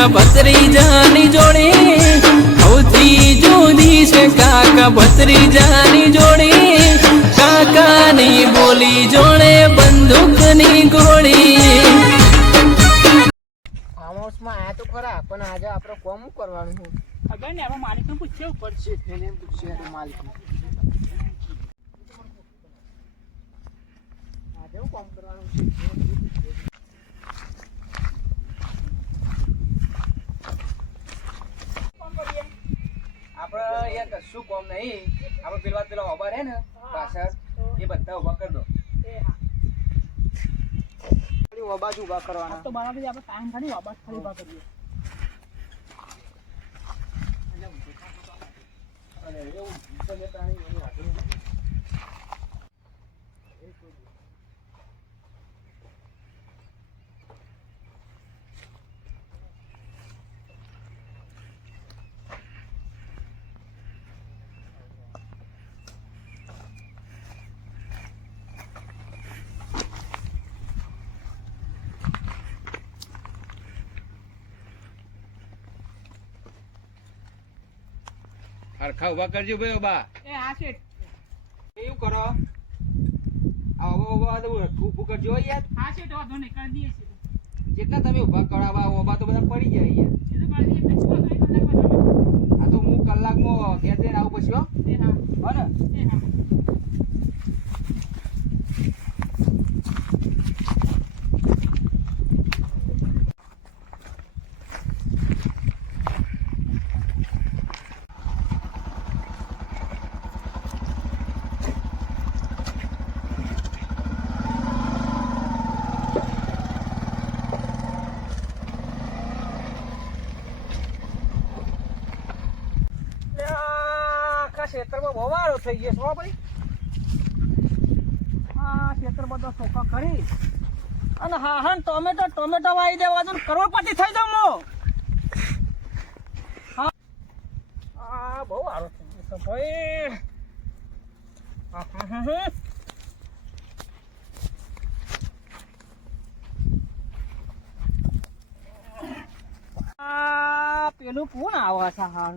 કાકા ભત્રીજાની જોડી સૌથી જુદી છે કાકા ભત્રીજાની જોડી. કાકાની બોલી જોડે બંદૂકની ગોળી. ફાર્મ હાઉસમાં આયા તો ખરા પણ આજે આપણે કોમ કરવાનું છે. ખબર ને આપણે માલિકને પૂછવું પડશે એને પૂછીએ તો આજે કોમ કરવાનું છે? આપણે કશું કોમ નહીં. આપણે પેલા પેલા ઊભા રહે ને પાછળ એ બધા ઊભા કરી દો. ઊભા જ ઊભા કરવાના. તો બરાબર આપણે ટાઈમ ખાલી વાપસ ખાલી ઊભા કરીએ. હરખા ઊભા કરજો ભાઈ ઊભા એ હા શેઠ એવું કરો? આ ઊભા તો ઊભું કરજો યાર. હા શેઠ વાંધો નહીં કરી દઈએ છીએ. જેટલા તમે ઊભા કરાવવા ઊભા તો બધા પડી જાય યાર. તો. આ તો હું કલાકમાં ઘેર જઈને આવું પછી હો. એ હા. હો ને? હા. ક્ષેત્રમાં બહુ વારો થઈ ગયો છો ભાઈ. આ ખેતર તો સોફા કરી અને હા હા ટોમેટો ટોમેટો વાવી દેવા દો કરોડપતિ થઈ જાઉં હું. હા. બહુ સારો થઈ ગયો ભાઈ. હા, પેલું કોણ આવે છે હાલ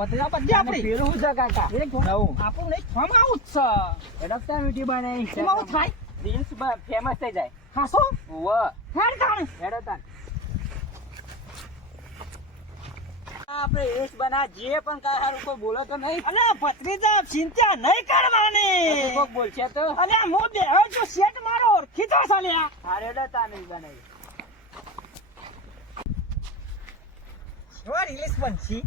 ભત્રીજા બધી આપણી. પેલું છે કાકા? આપણું નહીં ફોર્મ આવું જ છે. એડપ્ટા મીઠી બનાવી. એમાં હું થાય. રીલ્સ ફેમસ થઈ જાય. હાસો વ હેડ તાણ. એડપ્ટા આપણે રીલ્સ બના જે પણ કાંઈ હારું કોઈ બોલો તો નહીં. અલે ભત્રીજા ચિંતા નહીં કરવાની. કોક બોલશે તો? અલે હું બેહો છું શેઠ મારો ઓળખીતો ચાલ્યા હારે એડપ્ટા નહીં બનાવી. શું release બનશી?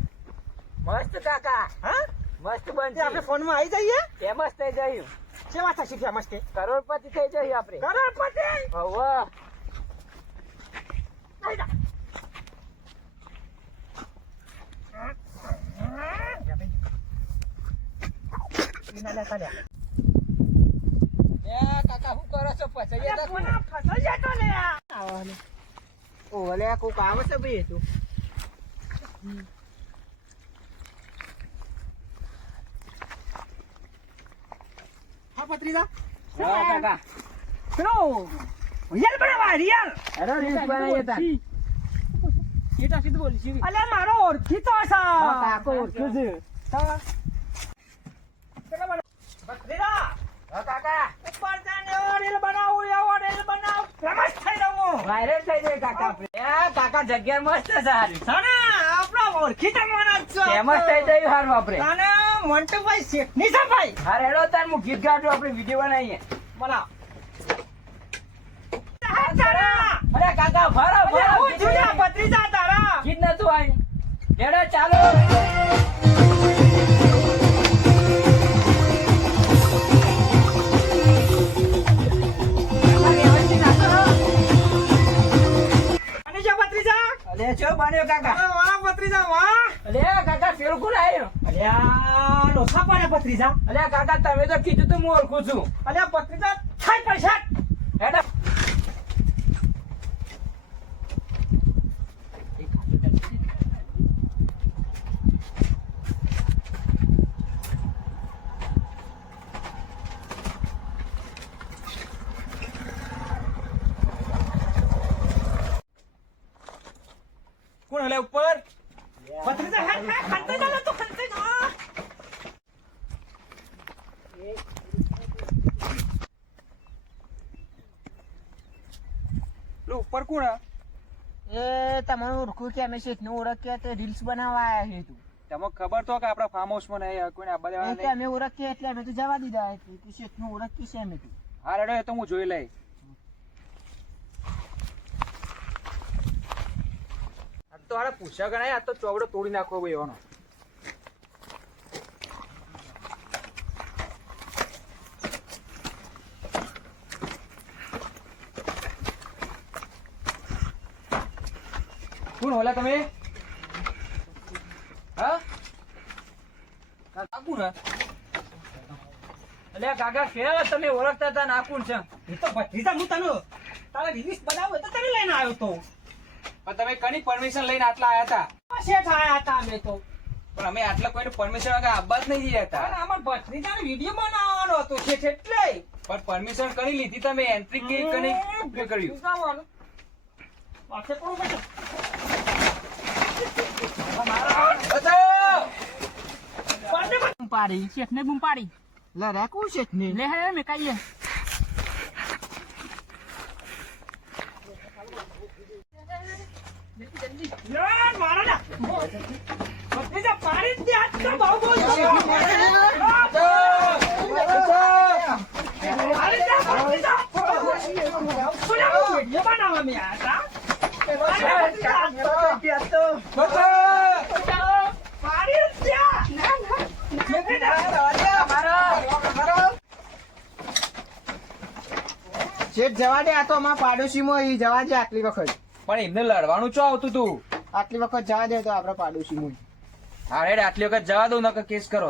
મસ્ત કાકા. હા? મસ્ત બનશે. આપણે ફોનમાં આવી જઈએ? ફેમસ થઈ જાય. કેવા થશે ફેમસ તે કરોડપતિ થઈ જાય આપણે. કરોડપતિ? હવે. કાકા શું કરો છો? પછી અલે કોના ફસાઈ જતો લે? આવવાનું. ઓ, અલે આ કોક આવે છે ભાઈ તો. હા, ભત્રીજા? હા કાકા. પેલો રિયલ બનાવા રિયલ. હેરો રીલ્સ બનાવીએ તા આશી તો બોલી છે અલે મારો ઓળખીતો છે હા, કાકો ઓળખ્યું છે. હા. બના- હા કાકા. ઉપર જાને રીલ બનાવું એવો રીલ બનાવું. ફેમસ થઈ જાઉં વાયરલ થઈ જાય કાકા. એ કાકા જગ્યા મસ્ત છે હારી. સાના આપણા ઓળખી માણસ છે. ફેમસ થઈ જાય હાર બાપરે. સાના મોન્ટુભાઈ શેઠની છે. ભાઈ. હા રેડો તાર હું ગીત ગાતું આપણે વીડિયો બનાવીએ. બોલા અરે કાકા ભરો ભરો. હું જોયા ભત્રીજા તારા. ગીત નતું આવી રેડો ચાલો. લોસા પાડે ભત્રીજા અલે કાકા તમે તો કીધું તું હું ઓળખું છું અલ્યા ભત્રીજા થાય પૈસા હેડા કોણ હલે ઉપર ભત્રીજા હે હે ખંતે જા તો ખંતે જા પેલું ઉપર કોણ હે? એ તમારું ઓળખું કે અમે શેઠનું ઓળખ્યા તે રીલ્સ બનાવવા આવ્યા છે તું. તમને ખબર તો કે આપણા ફાર્મ હાઉસમાં નહીં કોઈને આ બધા એટલે અમે ઓળખીએ એટલે અમે તો જવા દીધા તું નું ઓળખી છે અમે તું. હા રેડો એ તો હું જોઈ લઈ આ તો આને પૂછ્યા ગણાય આ તો ચોગડો તોડી નાખવો ભાઈ એવાનો. કોણ હોલા તમે? હા? કાકા કોણ કાકા કે તમે ઓળખતા હતા ને છે? એ તો ભત્રીજા હું તને તારે રીલ્સ બનાવો તો તને લઈને આવ્યો તો. પણ તમે કની પરમિશન લઈને આટલા આયા હતા? શેઠ આયા હતા અમે તો. પણ અમે આટલા કોઈને પરમિશન વગર આબા જ નહીં ગયા હતા. આમાં ભત્રીજાને વીડિયો બનાવવાનો હતો શેઠ એટલે. પણ પરમિશન કરી લીધી તમે? એન્ટ્રી કે કની કર્યું? ઉતાવળ. માથે પડો બેટા. ને પાડે બૂમ પાડી પાડી લે રાખું શેઠને લે હે મે કહીએ યાર, મારા ના. ભત્રીજા પાડી દે, આજ તો બહુ છે. પાડી જ આવું વીડિયો બનાવવા મેં આયા શેઠ જવા દે આ તો અમારા પાડોશીમાં ઈ જવા દે આટલી વખત. પણ એમને લડવાનું ચો આવતું તું? આટલી વખત જવા દે તો આપણા પાડોશીમાં. હા રેડ આટલી વખત જવા દઉં નકર કેસ કરો.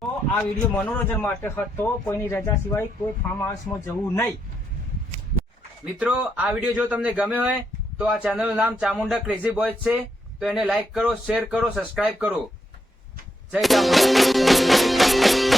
તો આ વીડિયો મનોરંજન માટે હતો કોઈની રજા સિવાય કોઈ ફાર્મ હાઉસમાં જવું નહીં. મિત્રો, આ વીડિયો જો તમને ગમ્યો હોય, તો આ ચેનલનું નામ ચામુંડા ક્રેઝી બોયઝ છે. તો એને લાઈક કરો શેર કરો સબસ્ક્રાઈબ કરો. જય ચામુંડા.